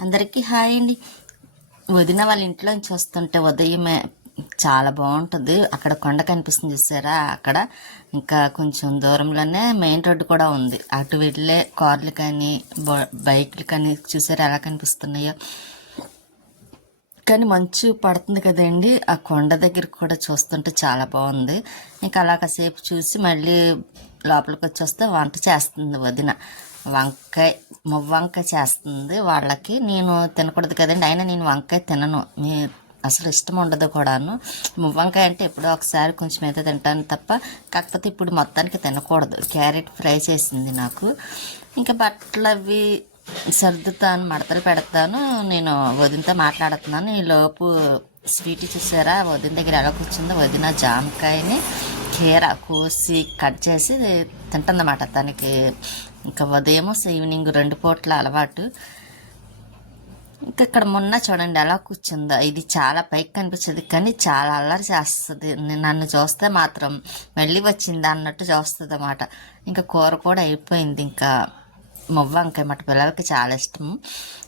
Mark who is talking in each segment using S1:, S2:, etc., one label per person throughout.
S1: అందరికీ హాయ్ అండి. వదిన వాళ్ళ ఇంట్లో నుంచి వస్తుంటే ఉదయమే చాలా బాగుంటుంది. అక్కడ కొండ కనిపిస్తుంది చూసారా? అక్కడ ఇంకా కొంచెం దూరంలోనే మెయిన్ రోడ్డు కూడా ఉంది. అటు వెళ్ళే కార్లు కానీ బ- బైక్లు కానీ చూసారా ఎలా కనిపిస్తున్నాయో? కానీ మంచు పడుతుంది కదండి. ఆ కొండ దగ్గర కూడా చూస్తుంటే చాలా బాగుంది. ఇంకా అలా కాసేపు చూసి మళ్ళీ లోపలికి వచ్చి వస్తే వంట చేస్తుంది వదిన. వంకాయ మువ్వంకాయ చేస్తుంది వాళ్ళకి. నేను తినకూడదు కదండి. అయినా నేను వంకాయ తినను. మీ అసలు ఇష్టం ఉండదు కూడాను. మువ్వంకాయ అంటే ఎప్పుడో ఒకసారి కొంచెం అయితే తింటాను తప్ప కాకపోతే ఇప్పుడు మొత్తానికి తినకూడదు. క్యారెట్ ఫ్రై చేసింది నాకు. ఇంకా బట్టలు అవి సర్దుతాను మడతలు పెడతాను. నేను వదినతో మాట్లాడుతున్నాను. ఈ లోపు స్వీట్ చూసారా? వదిన దగ్గర ఎలా కూర్చుందో. వదిన జామకాయని కీర కోసి కట్ చేసి తింటుందన్నమాట. తనకి ఇంకా ఉదయం ఈవినింగ్ రెండు పూట్ల అలవాటు. ఇంకా ఇక్కడ మొన్న చూడండి ఎలా కూర్చుందో. ఇది చాలా పైకి కనిపించదు కానీ చాలా అల్లరి చేస్తుంది. నన్ను చూస్తే మాత్రం వెళ్ళి వచ్చింది అన్నట్టు చూస్తుంది అన్నమాట ఇంకా కూర కూడా అయిపోయింది. ఇంకా మువ్వ వంకాయ మాట పిల్లలకి చాలా ఇష్టం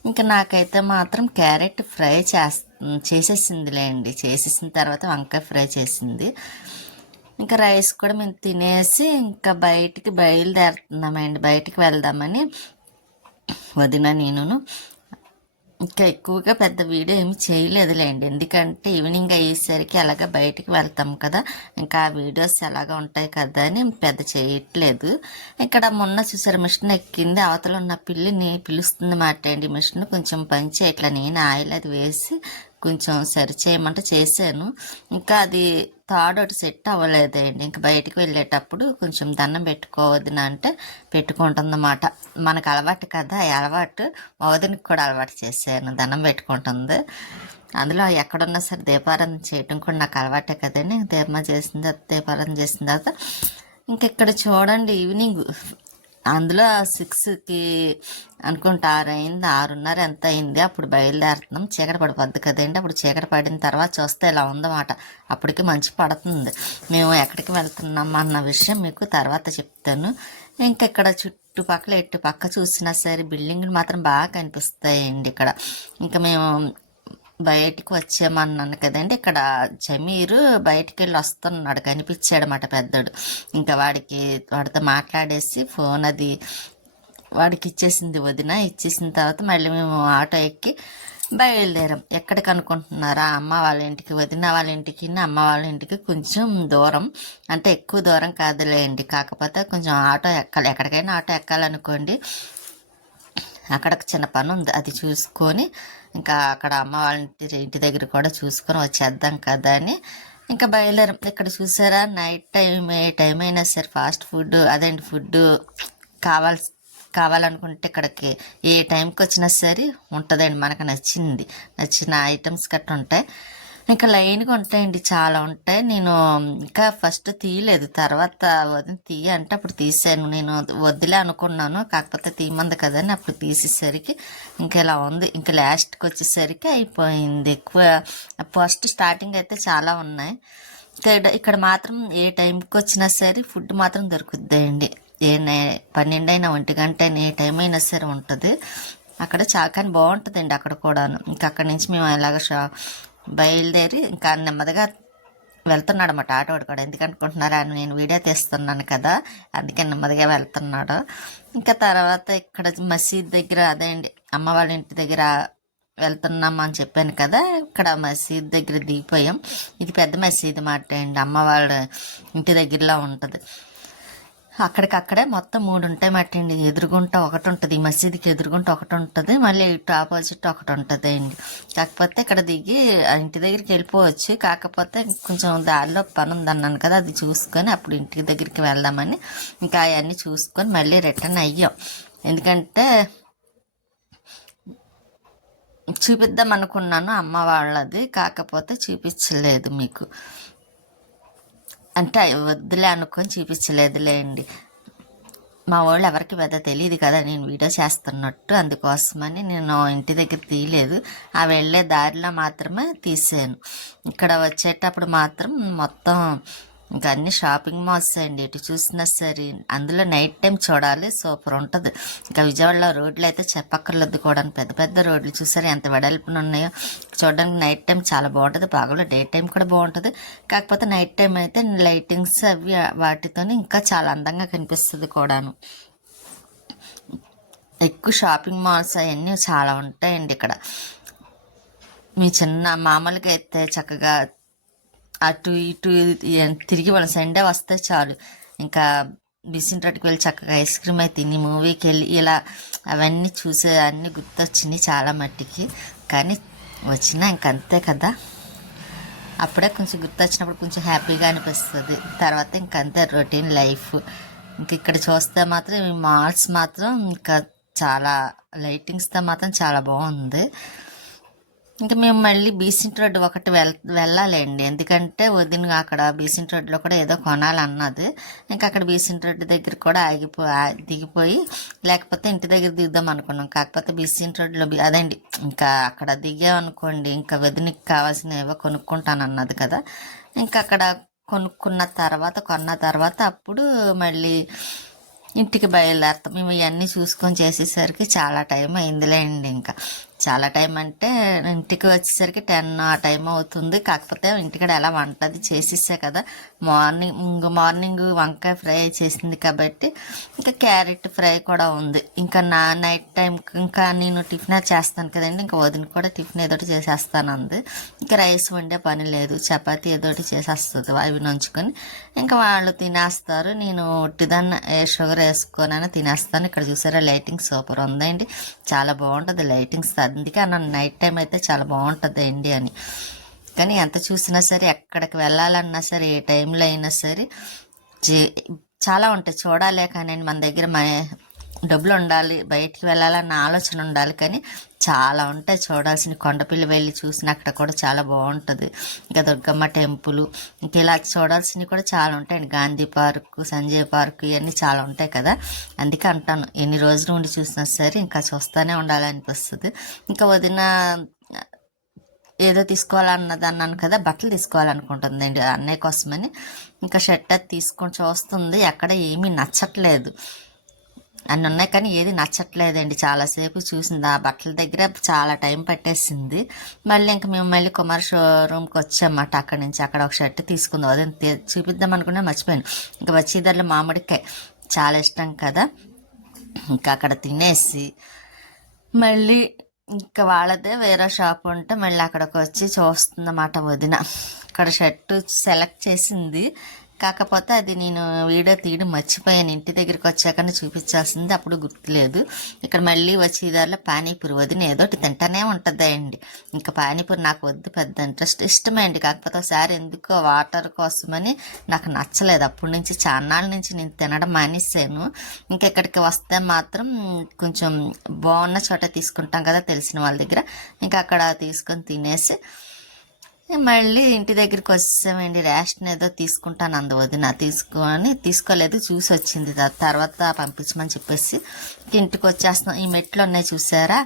S1: ఇంకా నాకైతే మాత్రం క్యారెట్ ఫ్రై చేస్ చేసేసిందిలేండి. చేసేసిన తర్వాత వంకాయ ఫ్రై చేసింది. ఇంకా రైస్ కూడా మేము తినేసి ఇంకా బయటికి బయలుదేరుతున్నామండి. బయటికి వెళ్దామని వదిన నేనును. ఇంకా ఎక్కువగా పెద్ద వీడియో ఏమి చేయలేదులేండి. ఎందుకంటే ఈవినింగ్ అయ్యేసరికి అలాగ బయటికి వెళ్తాం కదా. ఇంకా ఆ వీడియోస్ ఎలాగ ఉంటాయి కదా అని పెద్ద చేయట్లేదు. ఇక్కడ మొన్న చూసారు మిషన్ ఎక్కింది. అవతల ఉన్న పిల్లిని పిలుస్తుంది మాట అండి. మిషన్ కొంచెం పని చేయట్లా. నేను ఆయిల్ అది వేసి కొంచెం సరి చేయమంటే చేశాను. ఇంకా అది థర్డ్ ఒకటి సెట్ అవ్వలేదండి. ఇంకా బయటికి వెళ్ళేటప్పుడు కొంచెం దండం పెట్టుకోవద్దున అంటే పెట్టుకుంటుందన్నమాట. మనకు అలవాటు కదా ఈ అలవాటు. వదినికి కూడా అలవాటు చేశాను దండం పెట్టుకుంటుంది. అందులో ఎక్కడున్నా సరే దీపారాధన చేయడం కూడా నాకు అలవాటే కదండి. దీపం చేసిన తర్వాత దీపారాధన చేసిన తర్వాత ఇంక ఇక్కడ చూడండి ఈవినింగ్ అందులో సిక్స్కి అనుకుంటే ఆరు అయింది ఆరున్నర ఎంత అయింది అప్పుడు బయలుదేరుతున్నాం. చీకటి పడిపోద్ది కదండి అప్పుడు చీకటి పడిన తర్వాత చూస్తే ఇలా ఉందన్నమాట. అప్పటికి మంచి పడుతుంది. మేము ఎక్కడికి వెళ్తున్నాం అన్న విషయం మీకు తర్వాత చెప్తాను. ఇంకా ఇక్కడ చుట్టుపక్కల ఎటు పక్క చూసినా సరే బిల్డింగ్లు మాత్రం బాగా కనిపిస్తాయండి ఇక్కడ. ఇంకా మేము బయటికి వచ్చామన్నాను కదండి. ఇక్కడ జమీరు బయటికి వెళ్ళి వస్తున్నాడు కనిపించాడన్నమాట పెద్దడు. ఇంకా వాడికి వాడితో మాట్లాడేసి ఫోన్ అది వాడికి ఇచ్చేసింది వదిన. ఇచ్చేసిన తర్వాత మళ్ళీ మేము ఆటో ఎక్కి బయలుదేరాం. ఎక్కడికి అనుకుంటున్నారా అమ్మ వాళ్ళ ఇంటికి వదిన వాళ్ళ ఇంటికి అమ్మ వాళ్ళ ఇంటికి కొంచెం దూరం. అంటే ఎక్కువ దూరం కాదులేండి. కాకపోతే కొంచెం ఆటో ఎక్కాలి. ఎక్కడికైనా ఆటో ఎక్కాలనుకోండి అక్కడ చిన్న పని ఉంది అది చూసుకొని ఇంకా అక్కడ అమ్మ వాళ్ళ ఇంటి దగ్గర కూడా చూసుకొని వచ్చేద్దాం కదా అని ఇంకా బయలుదేరం. ఇక్కడ చూసారా? నైట్ టైం ఏ టైం అయినా సరే ఫాస్ట్ ఫుడ్ అదేంటి ఫుడ్ కావాల్సి కావాలనుకుంటే ఇక్కడికి ఏ టైంకి వచ్చినా సరే ఉంటుందండి మనకు నచ్చింది. నచ్చిన ఐటమ్స్ గట్రా ఉంటాయి. ఇంకా లైన్గా ఉంటాయండి చాలా ఉంటాయి. నేను ఇంకా ఫస్ట్ తీయలేదు తర్వాత వదిన తీయ అంటే అప్పుడు తీసాను. నేను వద్దులే అనుకున్నాను కాకపోతే తీయమంది కదా అని అప్పుడు తీసేసరికి ఇంకా ఇలా ఉంది. ఇంకా లాస్ట్కి వచ్చేసరికి అయిపోయింది. ఎక్కువ ఫస్ట్ స్టార్టింగ్ అయితే చాలా ఉన్నాయి. ఇక్కడ ఇక్కడ మాత్రం ఏ టైంకి వచ్చినా సరే ఫుడ్ మాత్రం దొరుకుద్దండి. ఏ పన్నెండు అయినా ఒంటి గంట అయినా ఏ టైం అయినా సరే ఉంటుంది. అక్కడ చాలా కానీ బాగుంటుందండి అక్కడ కూడాను. ఇంకా అక్కడి నుంచి మేము ఎలాగ షా బయలుదేరి ఇంకా నెమ్మదిగా వెళ్తున్నాడు అన్నమాట ఆటోడు కూడా ఎందుకనుకుంటున్నారా నేను వీడియో తీస్తున్నాను కదా. అందుకే నెమ్మదిగా వెళ్తున్నాడు. ఇంకా తర్వాత ఇక్కడ మసీద్ దగ్గర అదే అండి అమ్మ వాళ్ళ ఇంటి దగ్గర వెళ్తున్నాం అని చెప్పాను కదా. ఇక్కడ మసీద్ దగ్గర దిగిపోయాం. ఇది పెద్ద మసీద్ మాట అండి. అమ్మ వాళ్ళ ఇంటి దగ్గరలో ఉంటుంది. అక్కడికక్కడే మొత్తం మూడు ఉంటాయి మట్టండి ఎదురుగుంట ఒకటి ఉంటుంది ఈ మసీదుకి ఎదురుగుంట ఒకటి ఉంటుంది మళ్ళీ ఇటు ఆపోజిట్ ఒకటి ఉంటుంది అండి. కాకపోతే ఇక్కడ దిగి ఆ ఇంటి దగ్గరికి వెళ్ళిపోవచ్చు. కాకపోతే కొంచెం దారిలో పని ఉంది అన్నాను కదా అది చూసుకొని అప్పుడు ఇంటి దగ్గరికి వెళ్దామని ఇంకా అవన్నీ చూసుకొని మళ్ళీ రిటర్న్ అయ్యాం. ఎందుకంటే చూపిద్దాం అనుకున్నాను అమ్మ వాళ్ళది. కాకపోతే చూపించలేదు మీకు. అంటే వద్దులే అనుకొని చూపించలేదులేండి. మా వాళ్ళు ఎవరికి పెద్ద తెలియదు కదా నేను వీడియో చేస్తున్నట్టు అందుకోసమని నేను ఇంటి దగ్గర తీయలేదు. ఆ వెళ్ళే దారిలో మాత్రమే తీసాను. ఇక్కడ వచ్చేటప్పుడు మాత్రం మొత్తం ఇంకా అన్ని షాపింగ్ మాల్స్ అండి ఎటు చూసినా సరే. అందులో నైట్ టైం చూడాలి సూపర్ ఉంటుంది. ఇంకా విజయవాడలో రోడ్లు అయితే చెప్పక్కర్లేదు కూడా. పెద్ద పెద్ద రోడ్లు చూసారు ఎంత వెడల్పున ఉన్నాయో. చూడడానికి నైట్ టైం చాలా బాగుంటుంది బాగా డే టైం కూడా బాగుంటుంది. కాకపోతే నైట్ టైం అయితే లైటింగ్స్ అవి వాటితో ఇంకా చాలా అందంగా కనిపిస్తుంది కూడాను. ఎక్కువ షాపింగ్ మాల్స్ అవన్నీ చాలా ఉంటాయండి ఇక్కడ. మీ చిన్న మామూలుగా అయితే చక్కగా అటు ఇటు తిరిగి వాళ్ళ సండే వస్తే చాలు. ఇంకా బిసిన్ వెళ్ళి చక్కగా ఐస్ క్రీమ్ అయి తిని మూవీకి వెళ్ళి ఇలా అవన్నీ చూసే అన్నీ గుర్తొచ్చినాయి చాలా మట్టికి. కానీ వచ్చినా ఇంకంతే కదా. అప్పుడే కొంచెం గుర్తొచ్చినప్పుడు కొంచెం హ్యాపీగా అనిపిస్తుంది. తర్వాత ఇంకంతే రొటీన్ లైఫ్. ఇంక ఇక్కడ చూస్తే మాత్రం ఈ మాల్స్ మాత్రం ఇంకా చాలా లైటింగ్స్తో మాత్రం చాలా బాగుంది. ఇంకా మేము మళ్ళీ బీసింట్ రోడ్ ఒకటి వెళ్ వెళ్ళాలండి. ఎందుకంటే వదిన అక్కడ బీసింట్ రోడ్లో కూడా ఏదో కొనాలన్నది. ఇంకా అక్కడ బీసింట్ రోడ్ దగ్గర కూడా ఆగిపో దిగిపోయి లేకపోతే ఇంటి దగ్గర దిగుదాం అనుకున్నాం. కాకపోతే బీసింట్ రోడ్లో అదండి. ఇంకా అక్కడ దిగామనుకోండి ఇంకా వదినకి కావాల్సిన ఏవో కొనుక్కుంటాను అన్నది కదా. ఇంకా అక్కడ కొనుక్కున్న తర్వాత కొన్న తర్వాత అప్పుడు మళ్ళీ ఇంటికి బయలుదేరుతాం. మేము ఇవన్నీ చూసుకొని చేసేసరికి చాలా టైం అయిందిలేండి ఇంకా. చాలా టైం అంటే ఇంటికి వచ్చేసరికి టెన్ ఆ టైం అవుతుంది. కాకపోతే ఇంటికాడ ఎలా వంట అది చేసేసా కదా. మార్నింగ్ మార్నింగ్ వంకాయ ఫ్రై చేసింది కాబట్టి ఇంకా క్యారెట్ ఫ్రై కూడా ఉంది. ఇంకా నా నైట్ టైం ఇంకా నేను టిఫిన్ చేస్తాను కదండి. ఇంకా వదిన కూడా టిఫిన్ ఏదోటి చేసేస్తాను అంది ఇంకా రైస్ వండే పని లేదు. చపాతీ ఏదోటి చేసేస్తుంది అవి నంచుకొని. ఇంకా వాళ్ళు తినేస్తారు. నేను ఉట్టిదాన్ని ఏ షుగర్ వేసుకొని తినేస్తాను. ఇక్కడ చూసారా లైటింగ్ సూపర్ ఉందండి. చాలా బాగుంటుంది లైటింగ్స్ అందుకే అన్నాను నైట్ టైం అయితే చాలా బాగుంటుంది అండి అని. కానీ ఎంత చూసినా సరే ఎక్కడికి వెళ్ళాలన్నా సరే ఏ టైంలో అయినా సరే చే- చాలా ఉంటాయి. చూడాలే కానీ మన దగ్గర మ డబ్బులు ఉండాలి బయటికి వెళ్ళాలన్న ఆలోచన ఉండాలి కానీ చాలా ఉంటాయి చూడాల్సిన కొండపిల్లి వెళ్ళి చూసిన అక్కడ కూడా చాలా బాగుంటుంది. ఇంకా దుర్గమ్మ టెంపుల్ ఇంకా ఇలా చూడాల్సినవి కూడా చాలా ఉంటాయండి. గాంధీ పార్క్ సంజయ్ పార్క్ ఇవన్నీ చాలా ఉంటాయి కదా. అందుకే అంటాను ఎన్ని రోజులు ఉండి చూసినా సరే ఇంకా చూస్తూనే ఉండాలనిపిస్తుంది. ఇంకా వదిన ఏదో తీసుకోవాలన్నది అన్నాను కదా బట్టలు తీసుకోవాలనుకుంటుందండి అన్నయ్య కోసమని. ఇంకా షర్ట్ అది తీసుకొని చూస్తుంది ఎక్కడ ఏమీ నచ్చట్లేదు. అన్ని ఉన్నాయి కానీ ఏది నచ్చట్లేదండి. చాలాసేపు చూసింది. ఆ బట్టల దగ్గర చాలా టైం పట్టేసింది. మళ్ళీ ఇంకా మేము మళ్ళీ కుమార్ షోరూమ్కి వచ్చామట అక్కడి నుంచి అక్కడ ఒక షర్ట్ తీసుకుందాం. అదే చూపిద్దాం అనుకున్నా మర్చిపోయాను. ఇంకా వచ్చేదారిలో మామిడికాయ. చాలా ఇష్టం కదా. ఇంకా అక్కడ తినేసి మళ్ళీ ఇంకా వాళ్ళదే వేరే షాప్ ఉంటే మళ్ళీ అక్కడికి వచ్చి చూస్తుందన్నమాట వదిన. ఇక్కడ షర్టు సెలెక్ట్ చేసింది. కాకపోతే అది నేను వీడియో తీయడం మర్చిపోయాను. ఇంటి దగ్గరికి వచ్చాకనే చూపించాల్సింది అప్పుడు గుర్తులేదు. ఇక్కడ మళ్ళీ వచ్చే దారిలో పానీపూరి వదిన ఏదోటి తింటానే ఉంటుంది అండి ఇంకా పానీపూరి నాకు వద్దు పెద్ద ఇంట్రెస్ట్ ఇష్టమే అండి కాకపోతే ఒకసారి ఎందుకో వాటర్ కోసమని నాకు నచ్చలేదు. అప్పటి నుంచి చాన్నాళ్ళ నుంచి నేను తినడం మానేసాను ఇంకా ఇక్కడికి వస్తే మాత్రం కొంచెం బాగున్న చోట తీసుకుంటాం కదా తెలిసిన వాళ్ళ దగ్గర. ఇంకా అక్కడ తీసుకొని తినేసి మళ్ళీ ఇంటి దగ్గరికి వస్తామండి రేషన్ ఏదో తీసుకుంటాను అందు వదిన. తీసుకొని తీసుకోలేదు చూసి వచ్చింది. తర్వాత పంపించమని చెప్పేసి ఇంటికి వచ్చేస్తున్నాం. ఈ మెట్లు ఉన్నాయి చూసారా?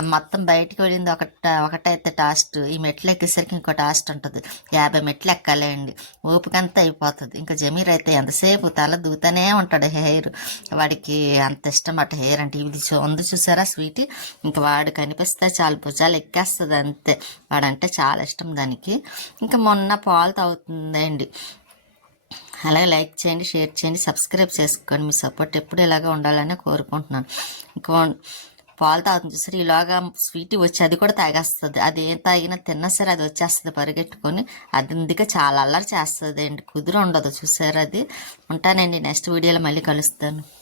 S1: మొత్తం బయటికి వెళ్ళింది ఒక ఒకటైతే టాస్ట్. ఈ మెట్లు ఎక్కేసరికి ఇంకో టాస్ట్ ఉంటుంది. యాభై మెట్లు ఎక్కాలండి. ఓపిక అంతా అయిపోతుంది. ఇంకా జమీర్ అయితే ఎంతసేపు తల దూతనే ఉంటాడు హెయిర్. వాడికి అంత ఇష్టం అట హెయిర్ అంటే ఇది ఉంది చూసారా స్వీట్? ఇంకా వాడు కనిపిస్తే చాలు భుజాలు ఎక్కేస్తుంది అంతే. వాడంటే చాలా ఇష్టం దానికి. ఇంకా మొన్న పాలు తాగుతుందండి. అలాగే లైక్ చేయండి షేర్ చేయండి సబ్స్క్రైబ్ చేసుకోండి. మీ సపోర్ట్ ఎప్పుడు ఇలాగా ఉండాలని కోరుకుంటున్నాను. ఇంకో పాలు తాగుతుంది. చూసారు ఈలోగా స్వీట్ వచ్చి అది కూడా తాగేస్తుంది. అది ఏం తాగినా తిన్నా సరే అది వచ్చేస్తుంది పరిగెట్టుకొని. అది ఇందుకే చాలా అల్లరి చేస్తుంది అండి కుదురు ఉండదు చూసారు అది? ఉంటానండి నెక్స్ట్ వీడియోలో మళ్ళీ కలుస్తాను.